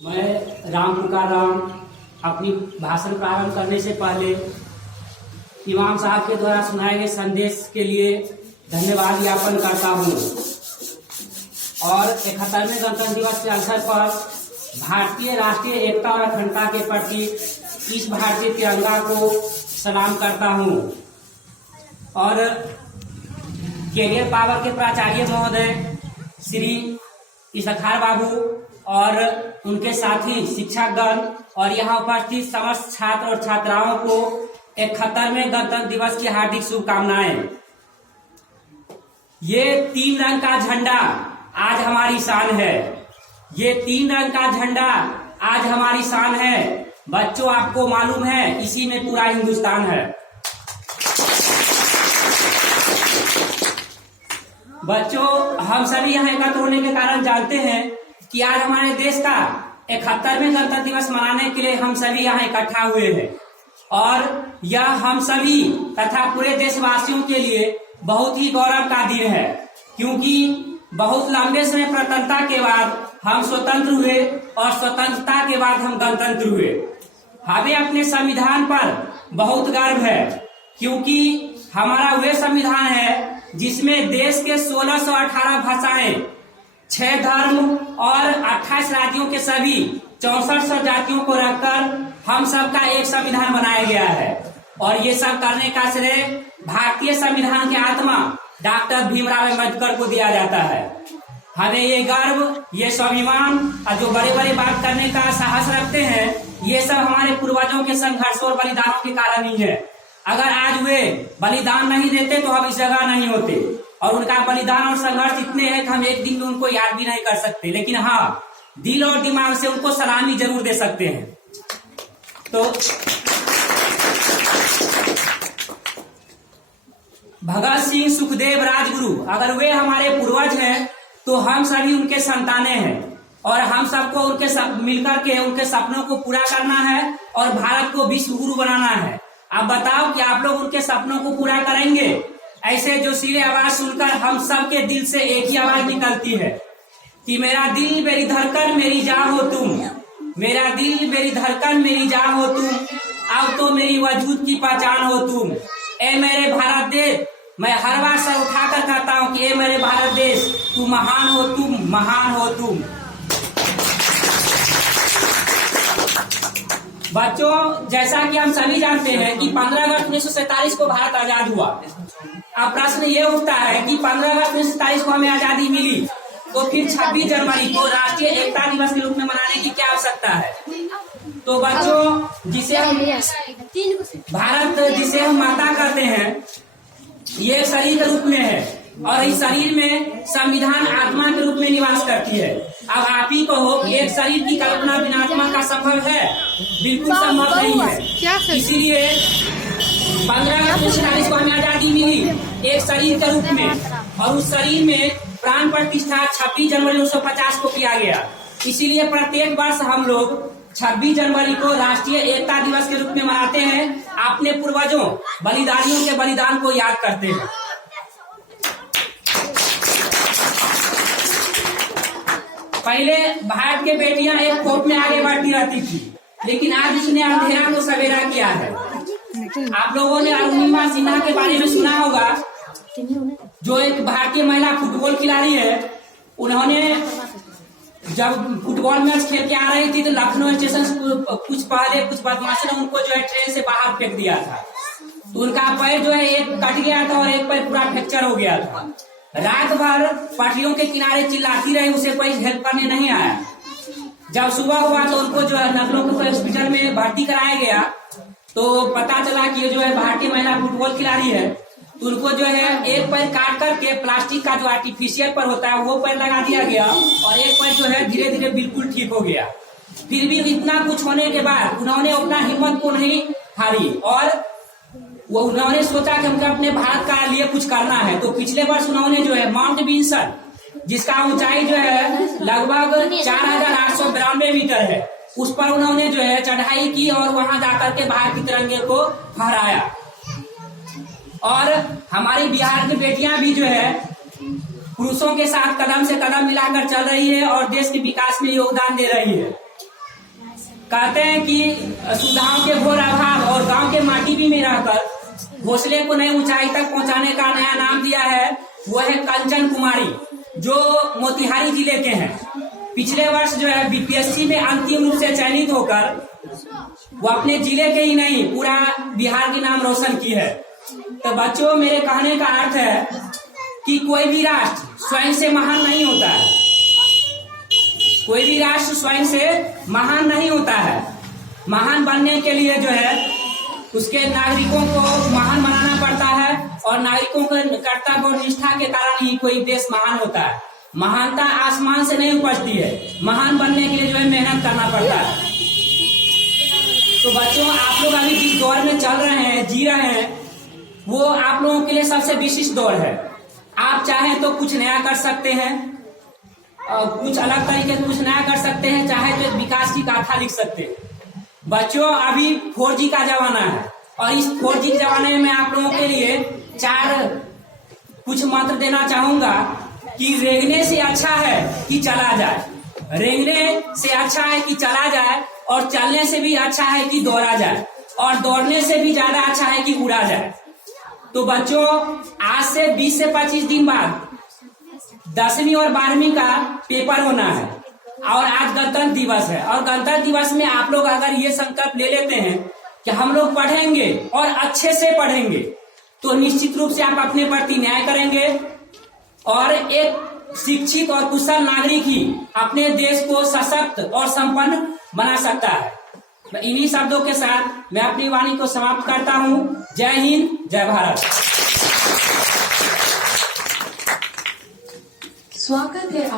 मैं राम पुकार राम अपनी भाषण प्रारंभ करने से पहले इमाम साहब के द्वारा सुनाए गए संदेश के लिए धन्यवाद ज्ञापन करता हूँ और 71वें गणतंत्र दिवस के अवसर पर भारतीय राष्ट्रीय एकता और अखंडता के प्रति इस भारतीय तिरंगा को सलाम करता हूँ और कैरियर पावर के प्राचार्य महोदय श्री इफ्तिखार बाबू और उनके साथी शिक्षकगण और यहाँ उपस्थित समस्त छात्र और छात्राओं को 71वें गणतंत्र दिवस की हार्दिक शुभकामनाएं। ये 3 रंग का झंडा आज हमारी शान है। ये 3 रंग का झंडा आज हमारी शान है। बच्चों, आपको मालूम है इसी में पूरा हिंदुस्तान है। बच्चों, हम सभी यहाँ एकत्र होने के कारण जानते हैं कि आज हमारे देश का 71वें गणतंत्र दिवस मनाने के लिए हम सभी यहाँ इकट्ठा हुए हैं और यह हम सभी तथा पूरे देशवासियों के लिए बहुत ही गौरव का दिन है, क्योंकि बहुत लंबे समय प्रतंत्रता के बाद हम स्वतंत्र हुए और स्वतंत्रता के बाद हम गणतंत्र हुए। हमें अपने संविधान पर बहुत गर्व है, क्योंकि हमारा वह संविधान है जिसमें देश के 1618 भाषाएं, 6 धर्म और 28 राज्यों के सभी 64 जातियों को रखकर हम सबका एक संविधान बनाया गया है। और ये सब करने का श्रेय भारतीय संविधान के आत्मा डॉक्टर भीमराव अम्बेडकर को दिया जाता है। हमें ये गर्व, ये स्वाभिमान और जो बड़े बड़े बात करने का साहस रखते हैं, ये सब हमारे पूर्वजों के संघर्ष और बलिदानों के कारण ही है। अगर आज वे बलिदान नहीं देते तो हम इस जगह नहीं होते, और उनका बलिदान और संघर्ष इतने हैं कि हम एक दिन में उनको याद भी नहीं कर सकते, लेकिन हाँ, दिल और दिमाग से उनको सलामी जरूर दे सकते हैं। तो भगत सिंह, सुखदेव, राजगुरु, अगर वे हमारे पूर्वज हैं तो हम सभी उनके संतानें हैं और हम सबको उनके मिलकर के उनके सपनों को पूरा करना है और भारत को विश्व गुरु बनाना है। अब बताओ कि आप लोग उनके सपनों को पूरा करेंगे? ऐसे जो सीधे आवाज सुनकर हम सबके दिल से एक ही आवाज निकलती है कि मेरा दिल मेरी धड़कन मेरी जान हो तुम, मेरा दिल मेरी धड़कन मेरी जान हो तुम, अब तो मेरी वजूद की पहचान हो तुम। ए मेरे भारत देश, मैं हर बार सर उठाकर कहता हूँ कि ए मेरे भारत देश, तू महान हो तुम, महान हो तुम। बच्चों, जैसा कि हम सभी जानते हैं कि 15 अगस्त 1947 को भारत आजाद हुआ। अब प्रश्न ये उठता है कि 15 अगस्त 1947 को हमें आजादी मिली, तो फिर 26 जनवरी को राष्ट्रीय एकता दिवस के रूप में मनाने की क्या आवश्यकता है? तो बच्चों, जिसे हम भारत, जिसे हम माता कहते हैं, ये शरीर के रूप में है और इस शरीर में संविधान आत्मा के रूप में निवास करती है। अब आप ही कहो कि एक शरीर की कल्पना बिना आत्मा का संभव है? बिल्कुल संभव नहीं है। इसीलिए 15 अगस्त 1947 को हमें आजादी मिली एक शरीर के रूप में, और उस शरीर में प्राण प्रतिष्ठा 26 जनवरी 1950 को किया गया। इसीलिए प्रत्येक वर्ष हम लोग 26 जनवरी को राष्ट्रीय एकता दिवस के रूप में मनाते हैं, अपने पूर्वजों बलिदानियों के बलिदान को याद करते हैं। पहले भारत के बेटियां एक खोप में आगे बढ़ती रहती थी, लेकिन आज इसने अंधेरा को सवेरा किया है। आप लोगों ने अरुणिमा सिन्हा के बारे में सुना होगा, जो एक भारतीय महिला फुटबॉल खिलाड़ी है। उन्होंने जब फुटबॉल मैच खेल के आ रही थी तो लखनऊ स्टेशन कुछ पहले कुछ बदमाशों ने उनको जो है ट्रेन से बाहर फेंक दिया था। तो उनका पैर जो है एक कट गया था और एक पैर पूरा फ्रैक्चर हो गया था। रात भर पटरियों के किनारे चिल्लाती रही, उसे कोई हेल्प करने नहीं आया। जब सुबह हुआ तो उनको जो है लखनऊ के हॉस्पिटल में भर्ती कराया गया, तो पता चला कि ये जो है भारतीय महिला फुटबॉल खिलाड़ी है। तो उनको जो है एक पैर काट करके प्लास्टिक का जो आर्टिफिशियल पैर होता है वो पैर लगा दिया गया और एक पैर जो है धीरे धीरे बिल्कुल ठीक हो गया। फिर भी इतना कुछ होने के बाद उन्होंने अपना हिम्मत को नहीं हारी और वो उन्होंने सोचा कि हमको अपने भारत का लिए कुछ करना है। तो पिछले वर्ष उन्होंने जो है माउंट विंसन, जिसका ऊंचाई जो है लगभग 4892 मीटर है, उस पर उन्होंने जो है चढ़ाई की और वहां जाकर के भारत के तिरंगे को फहराया। और हमारी बिहार की बेटियां भी जो है पुरुषों के साथ कदम से कदम मिलाकर चल रही है और देश के विकास में योगदान दे रही है। कहते हैं कि सुविधाओं के घोर अभाव और गांव के माटी में रहकर घोंसले को नई ऊंचाई तक पहुंचाने का नया नाम दिया है। वो है कंचन कुमारी, जो मोतिहारी जिले के हैं। पिछले वर्ष जो है बीपीएससी में अंतिम रूप से चयनित होकर वो अपने जिले के ही नहीं पूरा बिहार के नाम रोशन की है। तो बच्चों, मेरे कहने का अर्थ है कि कोई भी राष्ट्र स्वयं से महान नहीं होता है। कोई भी राष्ट्र स्वयं से महान नहीं होता है। महान बनने के लिए जो है उसके नागरिकों को महान बनाना पड़ता है और नागरिकों के कर्तव्य और निष्ठा के कारण ही कोई देश महान होता है। महानता आसमान से नहीं उपजती है। महान बनने के लिए जो है मेहनत करना पड़ता है। तो बच्चों, आप लोग अभी जिस दौर में चल रहे हैं, जी रहे हैं, वो आप लोगों के लिए सबसे विशिष्ट दौर है। आप चाहें तो कुछ नया कर सकते हैं, कुछ अलग तरीके से कुछ नया कर सकते हैं, चाहे तो विकास की गाथा लिख सकते हैं। बच्चों, अभी 4G का जमाना है और इस 4G के जमाने में आप लोगों के लिए कुछ मंत्र देना चाहूंगा कि रेंगने से अच्छा है कि चला जाए, रेंगने से अच्छा है कि चला जाए, और चलने से भी अच्छा है कि दौड़ा जाए, और दौड़ने से भी ज्यादा अच्छा है कि उड़ा जाए। तो बच्चों, आज से 20 से 25 दिन बाद 10वीं और 12वीं का पेपर होना है और आज गणतंत्र दिवस है। और गणतंत्र दिवस में आप लोग अगर ये संकल्प ले लेते हैं कि हम लोग पढ़ेंगे और अच्छे से पढ़ेंगे, तो निश्चित रूप से आप अपने प्रति न्याय करेंगे और एक शिक्षित और कुशल नागरिक ही अपने देश को सशक्त और संपन्न बना सकता है। इन्हीं शब्दों के साथ मैं अपनी वाणी को समाप्त करता हूँ। जय हिंद, जय भारत। स्वागत है।